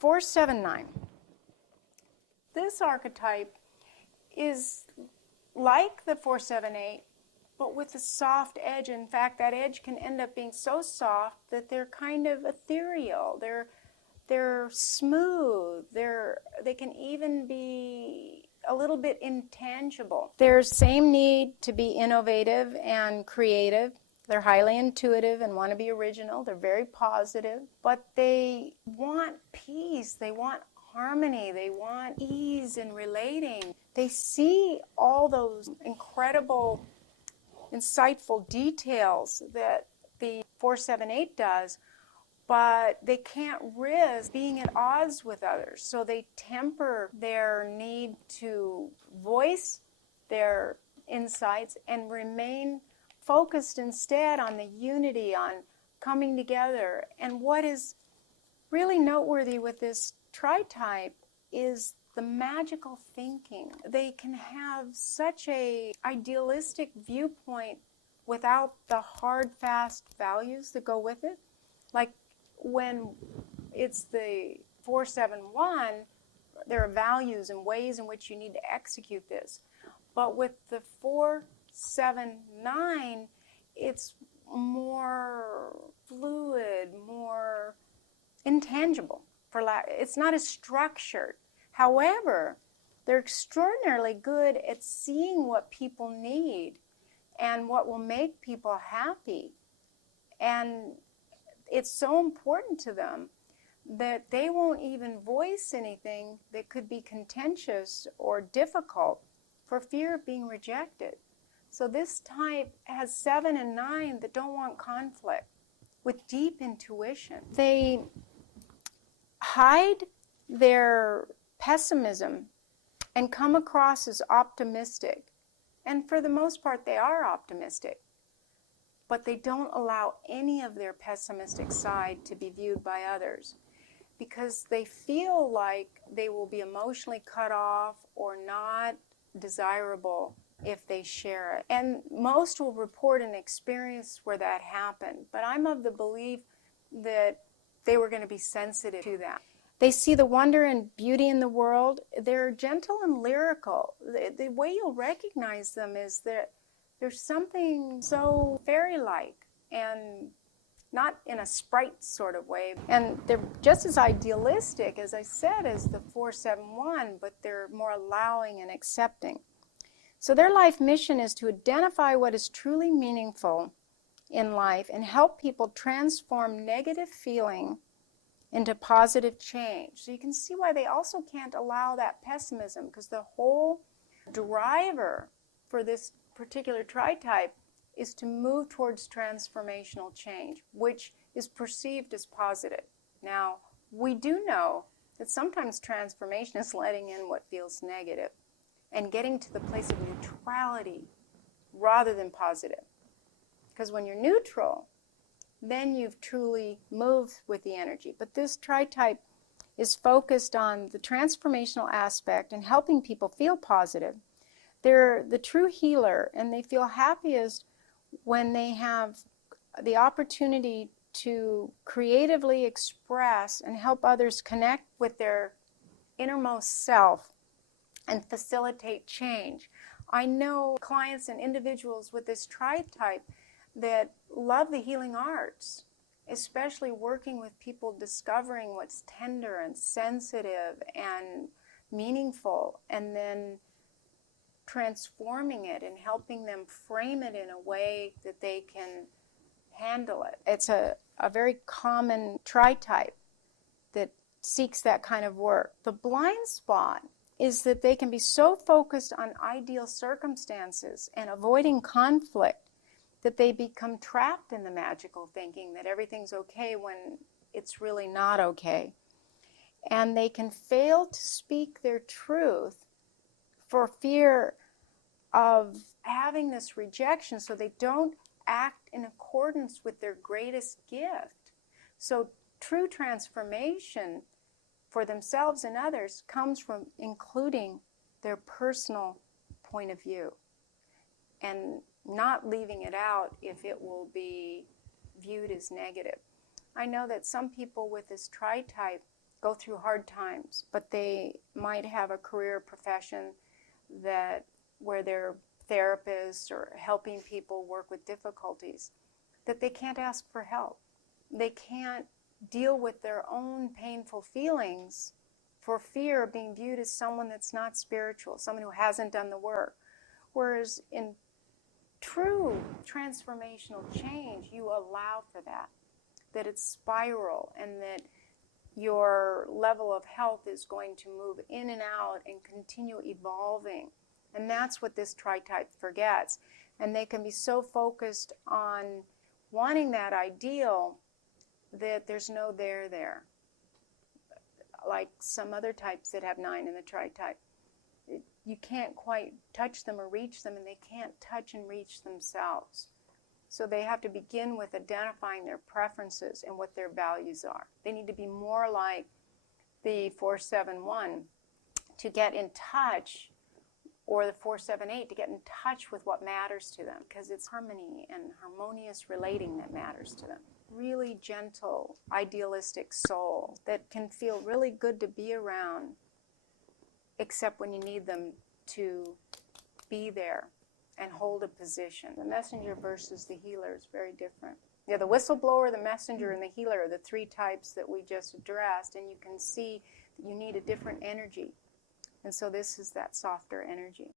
479. This archetype is like the 478, but with a soft edge. In fact, that edge can end up being so soft that they're kind of ethereal. They're smooth. They can even be a little bit intangible. There's same need to be innovative and creative. They're highly intuitive and want to be original. They're very positive, but they want peace. They want harmony. They want ease in relating. They see all those incredible, insightful details that the 478 does, but they can't risk being at odds with others. So they temper their need to voice their insights and remain focused instead on the unity, on coming together. And what is really noteworthy with this Tritype is the magical thinking. They can have such a idealistic viewpoint without the hard, fast values that go with it. Like when it's the 471, there are values and ways in which you need to execute this. But with the 479, it's more fluid, more intangible. It's not as structured. However, they're extraordinarily good at seeing what people need and what will make people happy. And it's so important to them that they won't even voice anything that could be contentious or difficult for fear of being rejected. So this type has 7 and 9 that don't want conflict, with deep intuition. They hide their pessimism and come across as optimistic. And for the most part, they are optimistic. But they don't allow any of their pessimistic side to be viewed by others, because they feel like they will be emotionally cut off or not desirable if they share it. And most will report an experience where that happened. But I'm of the belief that they were going to be sensitive to that. They see the wonder and beauty in the world. They're gentle and lyrical. The way you'll recognize them is that there's something so fairy-like, and not in a sprite sort of way. And they're just as idealistic, as I said, as the 471, but they're more allowing and accepting. So their life mission is to identify what is truly meaningful in life and help people transform negative feeling into positive change. So you can see why they also can't allow that pessimism, because the whole driver for this particular Tritype is to move towards transformational change, which is perceived as positive. Now, we do know that sometimes transformation is letting in what feels negative and getting to the place of neutrality rather than positive. Because when you're neutral, then you've truly moved with the energy. But this Tritype is focused on the transformational aspect and helping people feel positive. They're the true healer, and they feel happiest when they have the opportunity to creatively express and help others connect with their innermost self and facilitate change. I know clients and individuals with this Tritype that love the healing arts, especially working with people discovering what's tender and sensitive and meaningful, and then transforming it and helping them frame it in a way that they can handle it. It's a very common Tritype that seeks that kind of work. The blind spot is that they can be so focused on ideal circumstances and avoiding conflict that they become trapped in the magical thinking that everything's okay when it's really not okay. And they can fail to speak their truth for fear of having this rejection, so they don't act in accordance with their greatest gift. So true transformation for themselves and others comes from including their personal point of view and not leaving it out if it will be viewed as negative. I know that some people with this Tritype go through hard times, but they might have a career profession where they're therapists or helping people work with difficulties, that they can't ask for help. They can't deal with their own painful feelings for fear of being viewed as someone that's not spiritual, someone who hasn't done the work. Whereas in true transformational change, you allow for that it's spiral, and that your level of health is going to move in and out and continue evolving. And that's what this Tritype forgets. And they can be so focused on wanting that ideal that there's no there. Like some other types that have 9 in the Tritype. You can't quite touch them or reach them, and they can't touch and reach themselves. So they have to begin with identifying their preferences and what their values are. They need to be more like the 471 to get in touch, or the 478 to get in touch with what matters to them, because it's harmony and harmonious relating that matters to them. Really gentle, idealistic soul that can feel really good to be around, except when you need them to be there and hold a position. The messenger versus the healer is very different. Yeah, the whistleblower, the messenger, and the healer are the 3 types that we just addressed, and you can see that you need a different energy. And so this is that softer energy.